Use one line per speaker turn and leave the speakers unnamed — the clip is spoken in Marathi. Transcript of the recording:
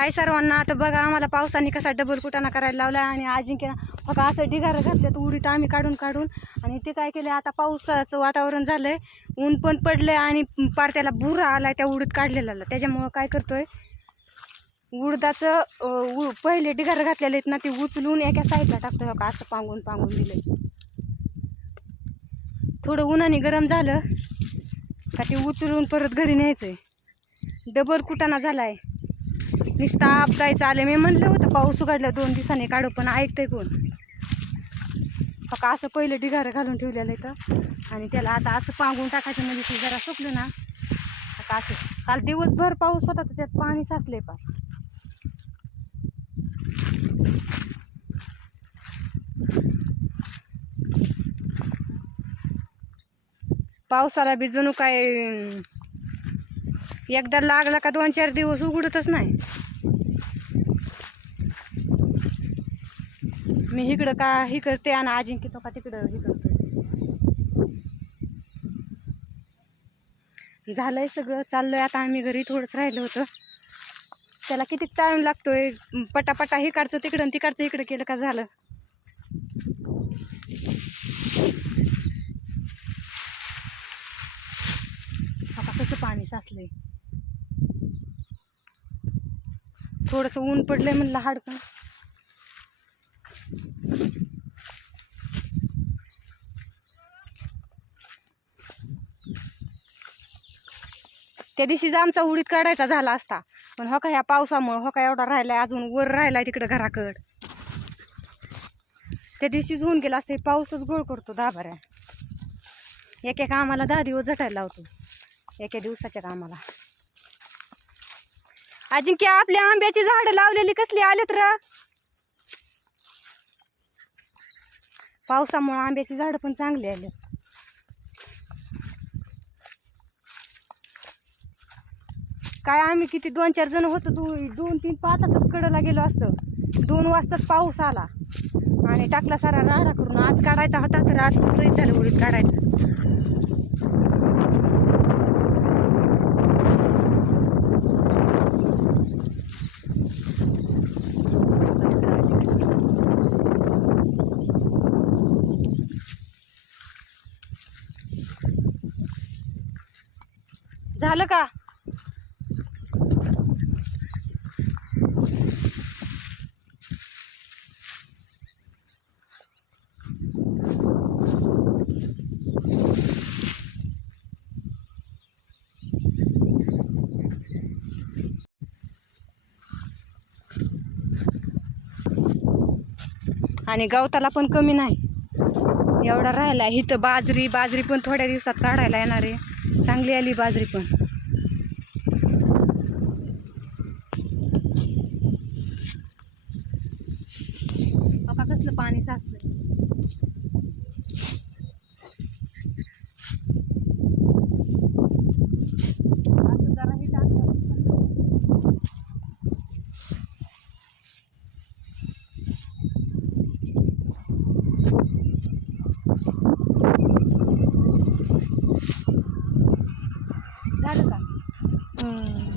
हाय सर्वांना. आता बघा आम्हाला पावसाने कसा डबल कुटाणा करायला लावला आणि अजिंक्य बघा असं ढिगारं घातलं उडीत आम्ही काढून काढून. आणि ते काय केलं आता पावसाचं वातावरण झालंय. ऊन पण पडलंय आणि पार त्याला बुरा आलाय त्या उडीत काढलेला. त्याच्यामुळं काय करतोय उडदाचं उ पहिले ढिगारं घातलेले आहेत ना ते उचलून एका साईडला टाकतोय. हो का असं पांगून पांगून दिलंय. थोडं उन्हाने गरम झालं का ते उचलून परत घरी न्यायचंय. डबल कुटाणा झालाय. नुसता आपदायचं आले. मी म्हणलं होतं पाऊस उघडला दोन दिवसांनी काढू पण ऐकतंय कोण? फक्त असं पहिलं ढिगारं घालून ठेवलेलं इथं. आणि त्याला आता असं पांगून टाकायचं म्हणजे ते जरा सुकलं ना. आता असं काल दिवसभर पाऊस होता तर त्यात पाणी साचले पार पावसाला बी जणू काय एकदा लागला का दोन चार दिवस उघडतच नाही. मी इकडं का हे करते आणि अजिंक्य तो का तिकडं हे करतोय. झालंय सगळं चाललंय. आता आम्ही घरी थोडंच राहिलं होतं. त्याला किती टाईम लागतोय? पटापटा हे काढचं तिकडं आणि तिकडचं इकडं. केलं का झालं? आता कसं पाणी साचलंय? थोडंसं ऊन पडलंय म्हणलं हाडकं. त्या दिवशीच आमचा उडीत काढायचा झाला असता पण हो का ह्या पावसामुळं हो का एवढा राहिलाय अजून वर राहिलाय तिकडं घराकड. त्या दिवशी होऊन गेला असते पाऊसच गोळ करतो दाबाऱ्या एका कामाला दहा दिवस झटायला लावतो. एका दिवसाच्या कामाला अजिंक्य आपल्या आंब्याची झाडं लावलेली कसली आलेत र? पावसामुळं आंब्याची झाडं पण चांगली आली. काय आम्ही किती दोन चार जण होतो दो दोन तीन पाचच कडला गेलो असतं. दोन वाजताच पाऊस आला. आणि टाकला सारा राडा करून आज काढायचा होता तर आज कुठेही झालं उडीत काढायचं. झालं का? आणि गवताला पण कमी नाही. एवढा राहिला इथं बाजरी बाजरी पण थोड्या दिवसात काढायला येणार आहे. चांगली आली बाजरी पण. बाबा कसलं पाणी साचलं Hmm.